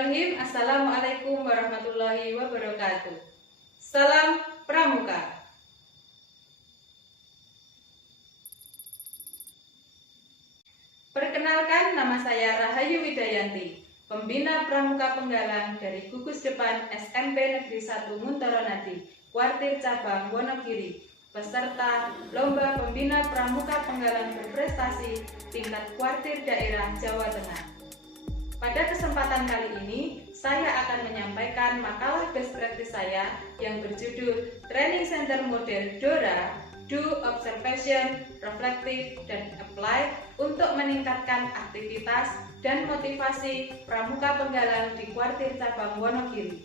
Bismillahirrahmanirrahim. Assalamualaikum warahmatullahi wabarakatuh. Salam Pramuka. Perkenalkan, nama saya Rahayu Widayanti, Pembina Pramuka Penggalan dari Gugus Depan SMP Negeri 1 Muntoronadi, Kuartir Cabang Wonogiri, peserta Lomba Pembina Pramuka Penggalan Berprestasi tingkat Kuartir Daerah Jawa Tengah. Pada kesempatan kali ini, saya akan menyampaikan makalah best practice saya yang berjudul Training Center Model DORA, Do, Observation, Reflective, dan Apply untuk meningkatkan aktivitas dan motivasi Pramuka Penggalan di Kuartir Cabang Wonogiri.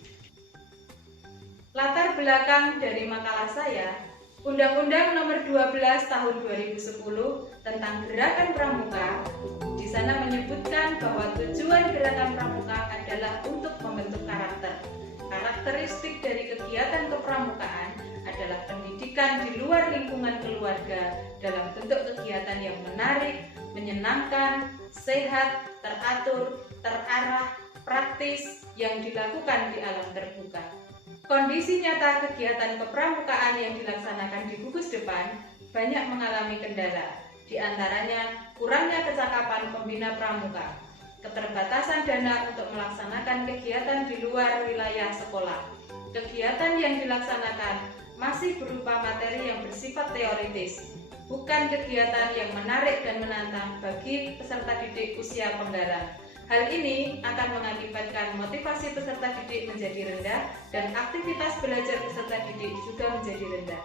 Latar belakang dari makalah saya, Undang-Undang Nomor 12 Tahun 2010 tentang Gerakan Pramuka. Di sana menyebutkan bahwa tujuan gerakan pramuka adalah untuk membentuk karakter. Karakteristik dari kegiatan kepramukaan adalah pendidikan di luar lingkungan keluarga dalam bentuk kegiatan yang menarik, menyenangkan, sehat, teratur, terarah, praktis yang dilakukan di alam terbuka. Kondisi nyata kegiatan kepramukaan yang dilaksanakan di Gugus Depan banyak mengalami kendala. Di antaranya kurangnya kecakapan pembina pramuka, keterbatasan dana untuk melaksanakan kegiatan di luar wilayah sekolah. Kegiatan yang dilaksanakan masih berupa materi yang bersifat teoritis, bukan kegiatan yang menarik dan menantang bagi peserta didik usia penggalan. Hal ini akan mengakibatkan motivasi peserta didik menjadi rendah dan aktivitas belajar peserta didik juga menjadi rendah.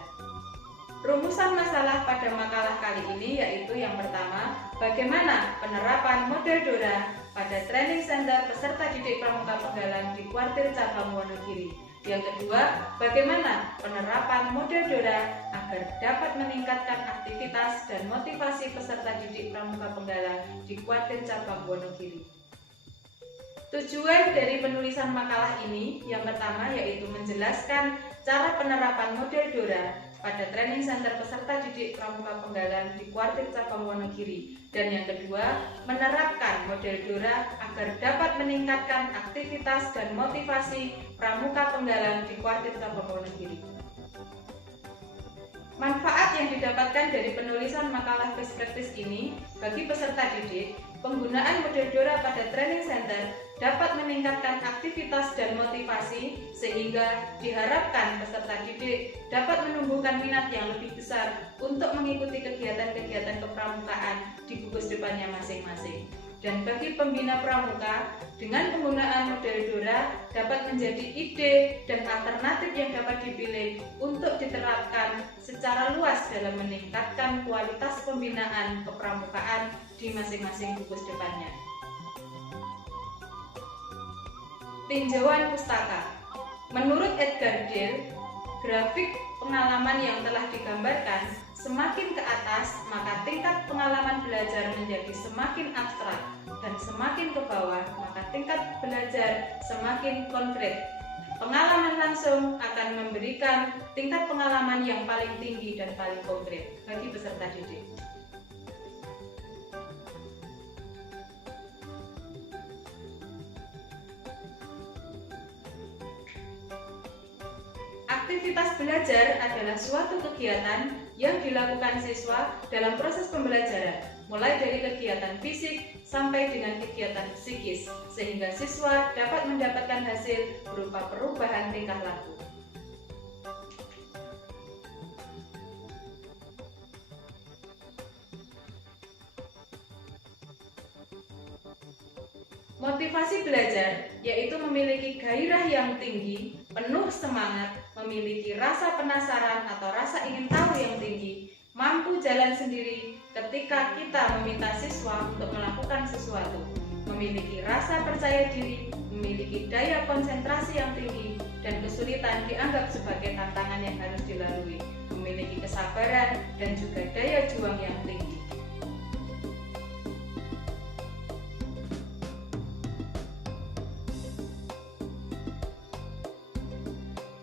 Rumusan masalah pada makalah kali ini yaitu yang pertama, bagaimana penerapan model DORA pada training center peserta didik Pramuka Penggalan di Kuartir Cabang Wonogiri. Yang kedua, bagaimana penerapan model DORA agar dapat meningkatkan aktivitas dan motivasi peserta didik Pramuka Penggalan di Kuartir Cabang Wonogiri. Tujuan dari penulisan makalah ini yang pertama yaitu menjelaskan cara penerapan model DORA pada training center peserta didik Pramuka Penggalan di Kuartir Cabang Wonogiri, dan yang kedua menerapkan model DORA agar dapat meningkatkan aktivitas dan motivasi Pramuka Penggalan di Kuartir Cabang Wonogiri. Manfaat yang didapatkan dari penulisan makalah best practice ini bagi peserta didik, penggunaan model DORA pada training center dapat meningkatkan aktivitas dan motivasi sehingga diharapkan peserta didik dapat menumbuhkan minat yang lebih besar untuk mengikuti kegiatan-kegiatan kepramukaan di gugus depannya masing-masing. Dan bagi pembina pramuka, dengan penggunaan model DORA dapat menjadi ide dan alternatif yang dapat dipilih untuk diterapkan secara luas dalam meningkatkan kualitas pembinaan kepramukaan di masing-masing gugus depannya. Tinjauan pustaka. Menurut Edgar Dale, grafik pengalaman yang telah digambarkan semakin ke atas, maka tingkat pengalaman belajar menjadi semakin abstrak, dan semakin ke bawah, maka tingkat belajar semakin konkret. Pengalaman langsung akan memberikan tingkat pengalaman yang paling tinggi dan paling konkret bagi peserta didik. Aktivitas belajar adalah suatu kegiatan yang dilakukan siswa dalam proses pembelajaran, mulai dari kegiatan fisik sampai dengan kegiatan psikis, sehingga siswa dapat mendapatkan hasil berupa perubahan tingkah laku. Motivasi belajar yaitu memiliki gairah yang tinggi, penuh semangat, memiliki rasa penasaran atau rasa ingin tahu yang tinggi, mampu jalan sendiri ketika kita meminta siswa untuk melakukan sesuatu, memiliki rasa percaya diri, memiliki daya konsentrasi yang tinggi, dan kesulitan dianggap sebagai tantangan yang harus dilalui, memiliki kesabaran dan juga daya juang yang tinggi.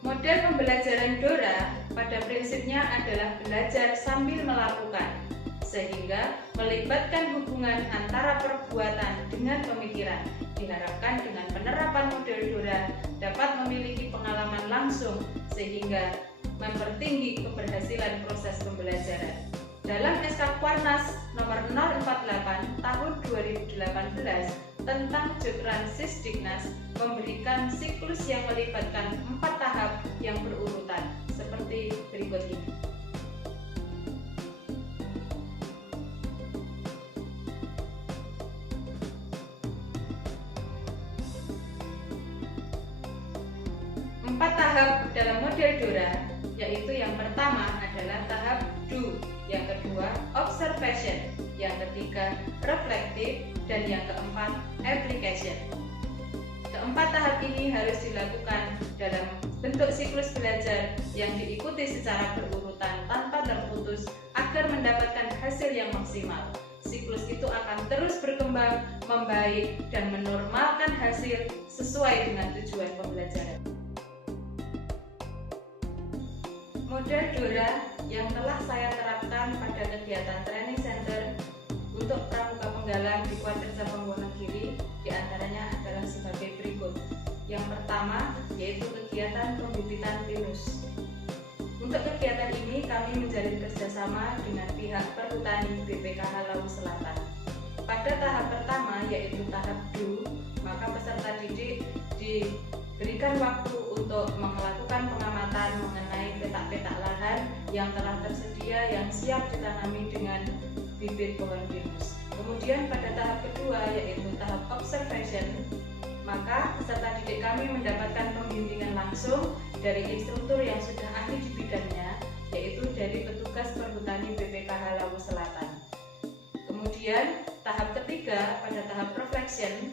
Model pembelajaran DORA pada prinsipnya adalah belajar sambil melakukan, sehingga melibatkan hubungan antara perbuatan dengan pemikiran. Diharapkan dengan penerapan penerapan model DORA dapat memiliki pengalaman langsung sehingga mempertinggi keberhasilan proses pembelajaran. Dalam SK Kuarnas nomor 048 tahun 2018 tentang Jogransisdiknas memberikan siklus yang melibatkan 4 tahap yang berurutan seperti berikut ini. Empat tahap dalam model DORA, yaitu yang pertama adalah tahap do, yang kedua observation, yang ketiga reflective, dan yang keempat application. Keempat tahap ini harus dilakukan dalam bentuk siklus belajar yang diikuti secara berurutan tanpa terputus agar mendapatkan hasil yang maksimal. Siklus itu akan terus berkembang, membaik, dan menormalkan hasil sesuai dengan tujuan pembelajaran. Model DORA yang telah saya terapkan pada kegiatan training center untuk pramuka penggalang di Kuartir Cabang Wonogiri diantaranya adalah sebagai berikut. Yang pertama yaitu kegiatan pembibitan pinus. Untuk kegiatan ini kami menjalin kerjasama dengan pihak perhutani BPKH Lawu Selatan. Pada tahap pertama yaitu tahap do, maka peserta didik diberikan waktu untuk melakukan pengamatan mengenai petak-petak lahan yang telah tersedia yang siap ditanami dengan bibit pohon pinus. Kemudian pada tahap kedua yaitu tahap observation, maka peserta didik kami mendapatkan pembimbingan langsung dari instruktur yang sudah ahli di bidangnya, yaitu dari petugas perhutani BPKH Lawu Selatan. Kemudian tahap ketiga pada tahap reflection,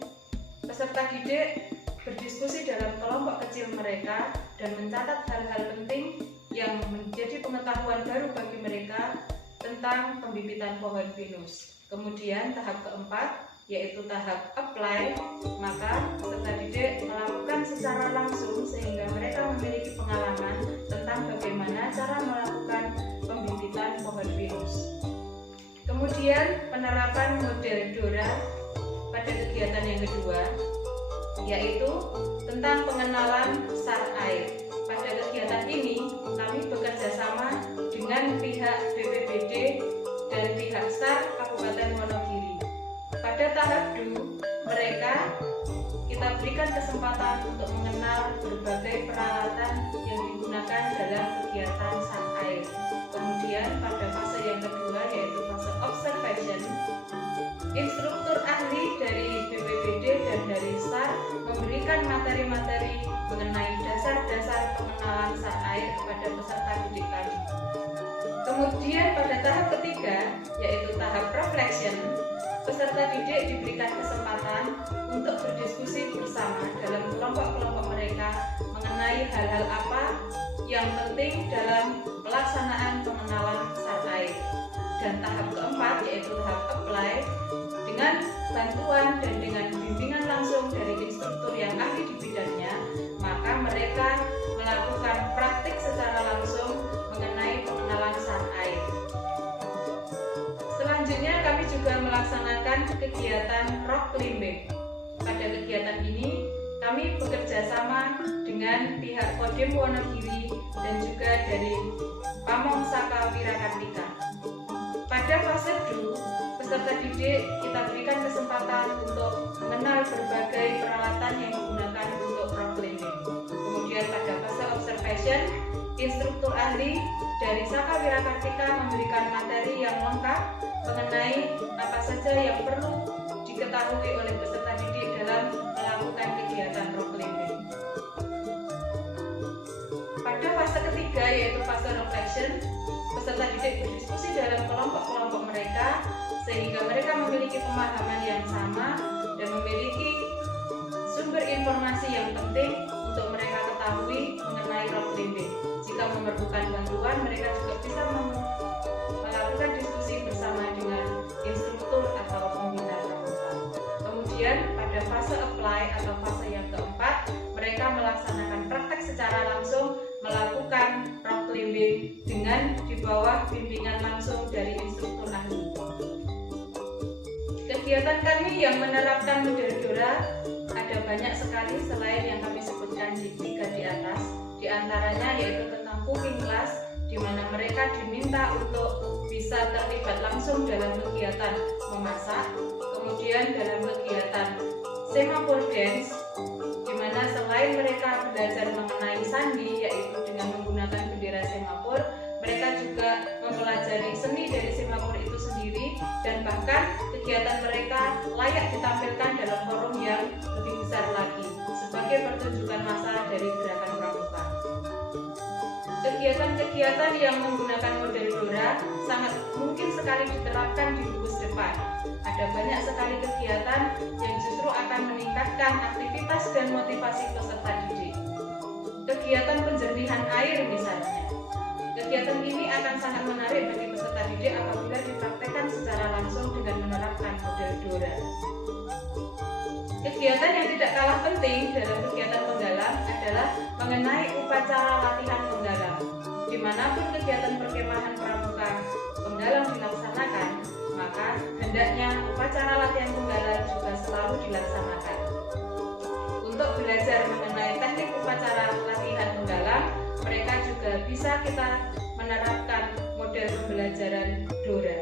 peserta didik berdiskusi dalam kelompok kecil mereka dan mencatat hal-hal penting yang menjadi pengetahuan baru bagi mereka tentang pembibitan pohon pinus. Kemudian tahap keempat yaitu tahap apply, maka peserta didik melakukan secara langsung sehingga mereka memiliki pengalaman tentang bagaimana cara melakukan pembibitan pohon pinus. Kemudian penerapan model DORA pada kegiatan yang kedua yaitu tentang pengenalan SAR air. Pada kegiatan ini kami bekerja sama dengan pihak BPBD dan pihak SAR Kabupaten Wonogiri. Pada tahap do, mereka kita berikan kesempatan untuk mengenal berbagai peralatan yang digunakan dalam kegiatan SAR air. Kemudian pada fase yang kedua yaitu fase observation, instruktur ahli dari BPBD dan dari SAR memberikan materi-materi mengenai dasar-dasar pengenalan SAR air kepada peserta didik kami. Kemudian pada tahap ketiga yaitu tahap reflection, peserta didik diberikan kesempatan untuk berdiskusi bersama dalam kelompok-kelompok mereka mengenai hal-hal apa yang penting dalam pelaksanaan pengenalan SAR air. Dan tahap keempat yaitu tahap apply, dengan bantuan dan dengan bimbingan langsung dari instruktur yang ahli di bidangnya, maka mereka melakukan praktik secara langsung mengenai pengenalan SAR air. Selanjutnya kami juga melaksanakan kegiatan rock climbing. Pada kegiatan ini kami bekerja sama dengan pihak Kodim Wonogiri dan juga dari Pamong Saka Wirakartika. Pada fase do, peserta didik kita berikan kesempatan untuk mengenal berbagai peralatan yang digunakan untuk rock climbing. Kemudian pada fase observation, instruktur ahli dari Saka Wirakartika memberikan materi yang lengkap mengenai apa saja yang perlu diketahui oleh peserta didik dalam melakukan kegiatan rock climbing. Pada fase ketiga yaitu fase reflection, peserta didik berdiskusi dalam kelompok-kelompok mereka sehingga mereka memiliki pemahaman yang sama dan memiliki sumber informasi yang penting untuk mereka ketahui mengenai rock climbing. Jika memerlukan bantuan, mereka juga bisa melakukan diskusi bersama dengan instruktur atau pembina pramuka. Kemudian pada fase apply atau fase yang keempat, mereka melaksanakan praktek secara langsung melakukan rock climbing dengan di bawah bimbingan langsung dari instruktur ahli. Kegiatan kami yang menerapkan model DORA ada banyak sekali selain yang kami sebutkan di 3 di atas. Di antaranya yaitu tentang cooking class, di mana mereka diminta untuk bisa terlibat langsung dalam kegiatan memasak, kemudian dalam kegiatan semaphore dance, di mana selain mereka belajar mengenai sandi yaitu dengan menggunakan bendera semaphore, mereka juga mempelajari seni dari semaphore itu sendiri, dan bahkan kegiatan mereka layak ditampilkan dalam forum yang lebih besar lagi sebagai pertunjukan massal dari gerakan pramuka. Kegiatan-kegiatan yang menggunakan model Dora sangat mungkin sekali diterapkan di gugus depan. Ada banyak sekali kegiatan yang justru akan meningkatkan aktivitas dan motivasi peserta didik. Kegiatan penjernihan air misalnya. Kegiatan ini akan sangat menarik bagi peserta didik apabila dipraktekkan secara langsung dengan menerapkan model Dora. Kegiatan yang tidak kalah penting dalam kegiatan penggalang adalah mengenai upacara latihan penggalang. Dimanapun kegiatan perkemahan pramuka penggalang dilaksanakan, maka hendaknya upacara latihan penggalang juga selalu dilaksanakan. Untuk belajar mengenai teknik upacara latihan penggalang, mereka juga bisa kita menerapkan model pembelajaran Dora.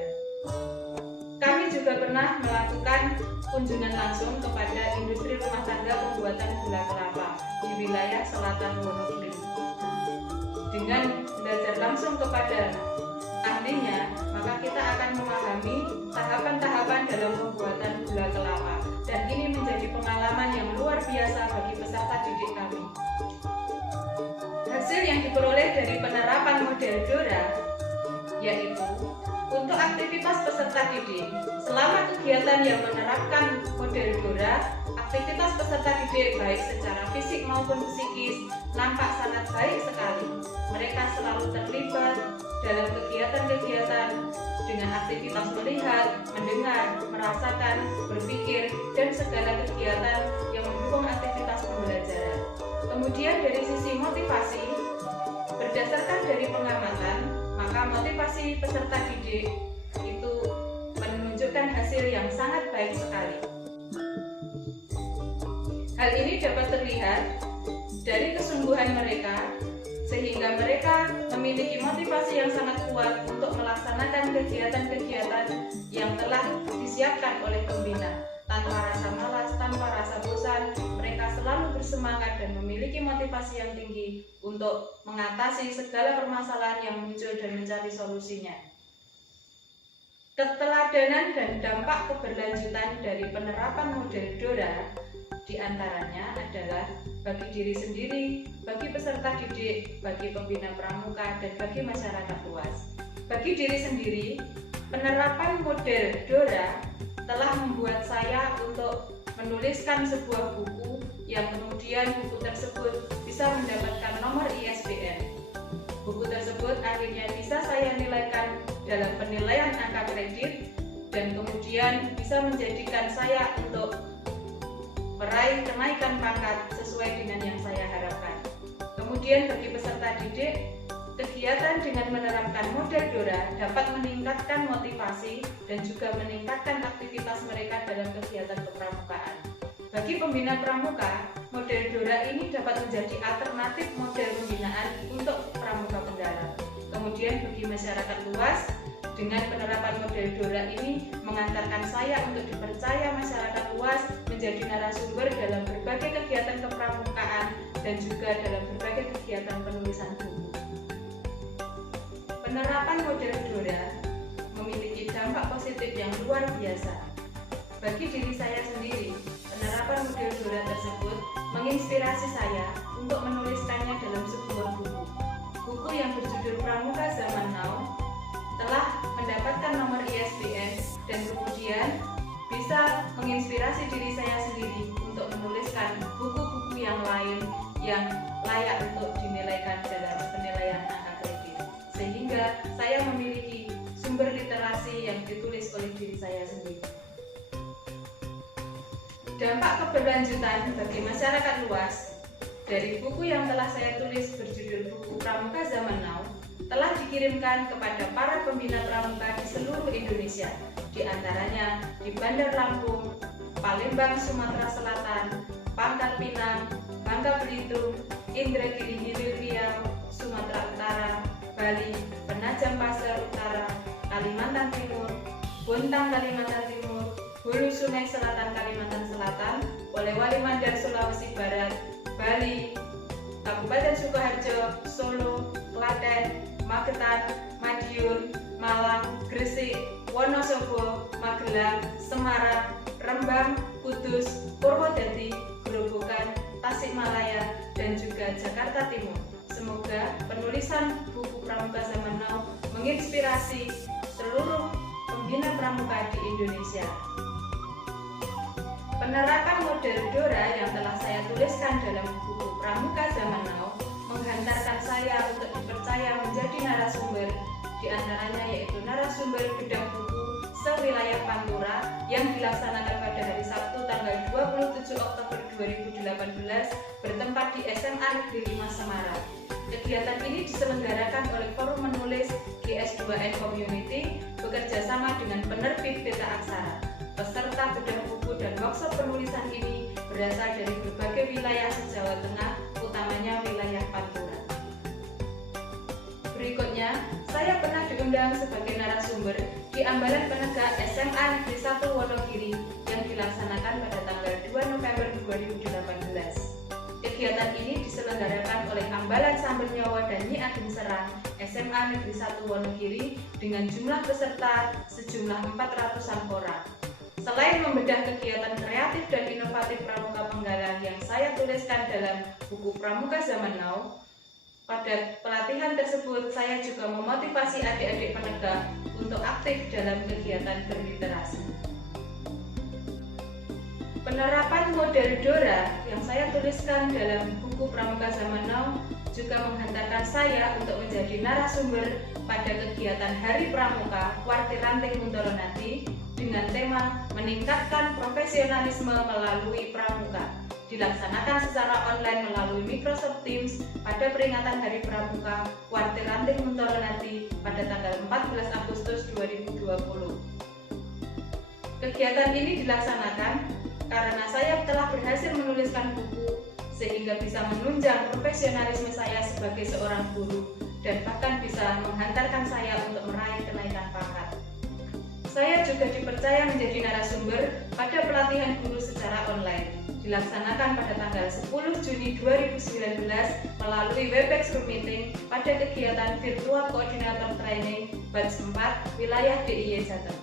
Kami juga pernah melakukan kunjungan langsung kepada industri rumah tangga pembuatan gula kelapa di wilayah selatan Wonogiri. Dengan belajar langsung kepada ahlinya, maka kita akan memahami tahapan-tahapan dalam pembuatan gula kelapa, dan ini menjadi pengalaman yang luar biasa bagi peserta didik kami. Hasil yang diperoleh dari penerapan model Dora yaitu untuk aktivitas peserta didik, selama kegiatan yang menerapkan model Dora, aktivitas peserta didik baik secara fisik maupun psikis nampak sangat baik sekali. Mereka selalu terlibat dalam kegiatan-kegiatan dengan aktivitas melihat, mendengar, merasakan, berpikir, dan segala kegiatan yang mendukung aktivitas pembelajaran. Kemudian dari sisi motivasi, berdasarkan dari pengamatan, maka motivasi peserta didik itu menunjukkan hasil yang sangat baik sekali. Hal ini dapat terlihat dari kesungguhan mereka, sehingga mereka memiliki motivasi yang sangat kuat untuk melaksanakan kegiatan-kegiatan yang telah disiapkan oleh pembina. Tanpa rasa malas, tanpa rasa bosan, mereka selalu bersemangat dan memiliki motivasi yang tinggi untuk mengatasi segala permasalahan yang muncul dan mencari solusinya. Keteladanan dan dampak keberlanjutan dari penerapan model Dora diantaranya adalah bagi diri sendiri, bagi peserta didik, bagi pembina pramuka, dan bagi masyarakat luas. Bagi diri sendiri, penerapan model Dora telah membuat saya untuk menuliskan sebuah buku yang kemudian buku tersebut bisa mendapatkan nomor ISBN. Buku tersebut akhirnya bisa saya nilaikan dalam penilaian angka kredit dan kemudian bisa menjadikan saya untuk meraih kenaikan pangkat sesuai dengan yang saya harapkan. Kemudian bagi peserta didik, kegiatan dengan menerapkan model Dora dapat meningkatkan motivasi dan juga meningkatkan aktivitas mereka dalam kegiatan kepramukaan. Bagi pembina pramuka, model Dora ini dapat menjadi alternatif model pembinaan untuk pramuka penggalang. Kemudian bagi masyarakat luas, dengan penerapan model Dora ini mengantarkan saya untuk dipercaya masyarakat luas menjadi narasumber dalam berbagai kegiatan kepramukaan dan juga dalam berbagai kegiatan penulisan buku. Penerapan model Dora memiliki dampak positif yang luar biasa. Bagi diri saya sendiri, penerapan model Dora tersebut menginspirasi saya untuk menuliskannya dalam sebuah buku. Buku yang berjudul Pramuka Zaman Now telah mendapatkan nomor ISBN dan kemudian bisa menginspirasi diri saya sendiri untuk menuliskan buku-buku yang lain yang layak untuk dinilaikan dalam penilaian angka kredit. Sehingga saya memiliki sumber literasi yang ditulis oleh diri saya sendiri. Dampak keberlanjutan bagi masyarakat luas dari buku yang telah saya tulis berjudul Buku Pramuka Zaman Now telah dikirimkan kepada para pembina pramuka di seluruh Indonesia, di antaranya di Bandar Lampung, Palembang, Sumatera Selatan, Pangkal Pinang, Bangka Belitung, Indragiri Hilir Riau, Sumatera Utara, Bali, Penajam Pasir Utara, Kalimantan Timur, Bontang Kalimantan Timur, Hulu Sungai Selatan Kalimantan Selatan, Polewali Mandar Sulawesi Barat, Bali, Kabupaten Sukoharjo, Solo, Klaten, Magetan, Madiun, Malang, Gresik, Wonosobo, Magelang, Semarang, Rembang, Kudus, Purwodadi, Grobogan, Tasikmalaya, dan juga Jakarta Timur. Semoga penulisan buku Pramuka Zaman Now menginspirasi seluruh pembina pramuka di Indonesia. Penerapan model Dora yang telah saya tuliskan dalam buku Pramuka Zaman Now menghantarkan saya untuk dipercaya menjadi narasumber, di antaranya yaitu narasumber bedah buku sewilayah Pantura yang dilaksanakan pada hari Sabtu tanggal 27 Oktober 2018 bertempat di SMA Negeri 5 Semarang. Kegiatan ini diselenggarakan oleh Forum Menulis GS2N Community bekerjasama dengan penerbit Beta Aksara. Peserta bedah buku dan workshop penulisan ini berasal dari berbagai wilayah se-Jawa Tengah, utamanya wilayah Pantura. Berikutnya, saya pernah diundang sebagai narasumber di Ambalan Penegak SMA Negeri 1 Wonogiri yang dilaksanakan pada tanggal 2 November 2018. Kegiatan ini diselenggarakan oleh Ambalan Sambel Nyawa dan Nyi Ageng Serang SMA Negeri 1 Wonogiri dengan jumlah peserta sejumlah 400-an orang. Selain membedah kegiatan kreatif dan inovatif Pramuka Penggalang yang saya tuliskan dalam buku Pramuka Zaman Now, pada pelatihan tersebut saya juga memotivasi adik-adik penegak untuk aktif dalam kegiatan berliterasi. Penerapan model Dora yang saya tuliskan dalam buku Pramuka Zaman Now juga menghantarkan saya untuk menjadi narasumber pada kegiatan Hari Pramuka Warti Ranting Muntoronati dengan tema meningkatkan profesionalisme melalui pramuka, dilaksanakan secara online melalui Microsoft Teams pada peringatan Hari Pramuka Warti Ranting Muntoronati pada tanggal 14 Agustus 2020. Kegiatan ini dilaksanakan karena saya telah berhasil menuliskan buku sehingga bisa menunjang profesionalisme saya sebagai seorang guru dan bahkan bisa menghantarkan saya untuk meraih kenaikan pangkat. Saya juga dipercaya menjadi narasumber pada pelatihan guru secara online, dilaksanakan pada tanggal 10 Juni 2019 melalui Webex Room Meeting pada kegiatan Virtual Coordinator Training Batch 4 Wilayah DIY Jateng.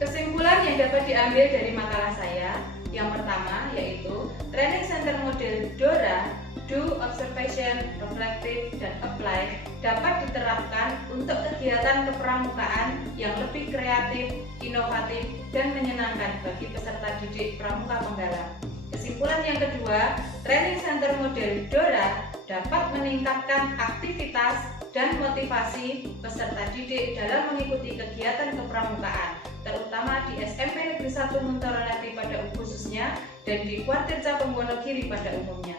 Kesimpulan yang dapat diambil dari makalah saya, yang pertama yaitu Training Center Model Dora, Do, Observation, Reflective, dan Apply dapat diterapkan untuk kegiatan kepramukaan yang lebih kreatif, inovatif, dan menyenangkan bagi peserta didik Pramuka Penggalang. Kesimpulan yang kedua, Training Center Model Dora dapat meningkatkan aktivitas dan motivasi peserta didik dalam mengikuti kegiatan kepramukaan, terutama di SMP Negeri 1 Muntoronati pada khususnya dan di Kuartir Cabang Wonogiri pada umumnya.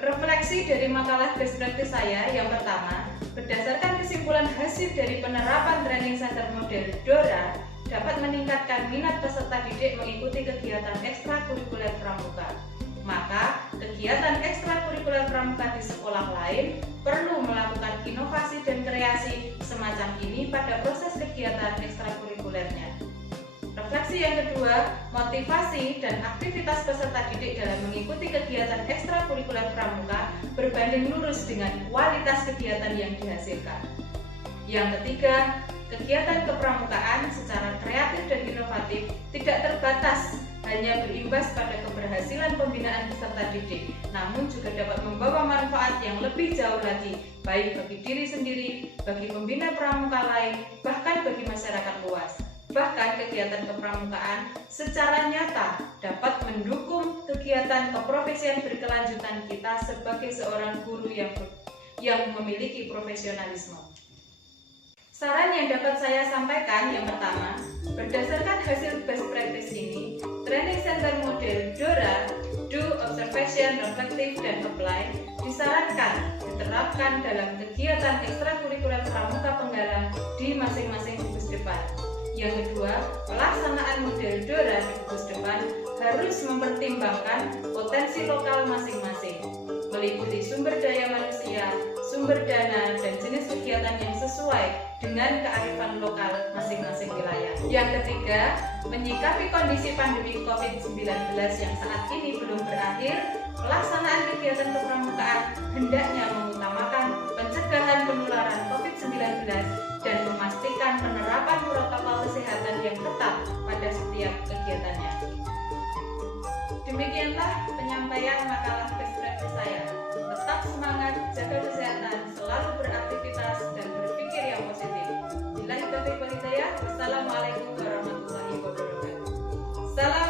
Refleksi dari makalah best practice saya yang pertama, berdasarkan kesimpulan hasil dari penerapan Training Center Model Dora dapat meningkatkan minat peserta didik mengikuti kegiatan ekstrakurikuler pramuka. Maka, kegiatan ekstrakurikuler pramuka di sekolah lain perlu melakukan inovasi dan kreasi semacam ini pada proses kegiatan ekstrakurikulernya. Refleksi yang kedua, motivasi dan aktivitas peserta didik dalam mengikuti kegiatan ekstrakurikuler pramuka berbanding lurus dengan kualitas kegiatan yang dihasilkan. Yang ketiga, kegiatan kepramukaan secara kreatif dan inovatif tidak terbatas hanya berimbas pada keberhasilan pembinaan peserta didik, namun juga dapat membawa manfaat yang lebih jauh lagi, baik bagi diri sendiri, bagi pembina pramuka lain, bahkan bagi masyarakat luas. Bahkan kegiatan kepramukaan secara nyata dapat mendukung kegiatan keprofesian berkelanjutan kita sebagai seorang guru yang memiliki profesionalisme. Saran yang dapat saya sampaikan yang pertama, berdasarkan hasil best practice ini, Training Center Model Dora, Do, Observation, Reflective, dan Apply disarankan diterapkan dalam kegiatan ekstrakurikuler pramuka Penggalang di masing-masing gugus depan. Yang kedua, pelaksanaan model DORA di gugus depan harus mempertimbangkan potensi lokal masing-masing, meliputi sumber daya manusia, sumber dana, dan jenis kegiatan yang sesuai dengan kearifan lokal masing-masing wilayah. Yang ketiga, menyikapi kondisi pandemi COVID-19 yang saat ini belum berakhir, pelaksanaan kegiatan kepramukaan hendaknya mengutamakan pencegahan penularan COVID-19 dan memastikan penerapan protokol kesehatan yang ketat pada setiap kegiatannya. Demikianlah penyampaian makalah best practice saya. Tetap semangat, jaga kesehatan, selalu beraktivitas dan berpikir yang positif. Billahi taufiq wal hidayah. Wassalamualaikum warahmatullahi wabarakatuh. Salam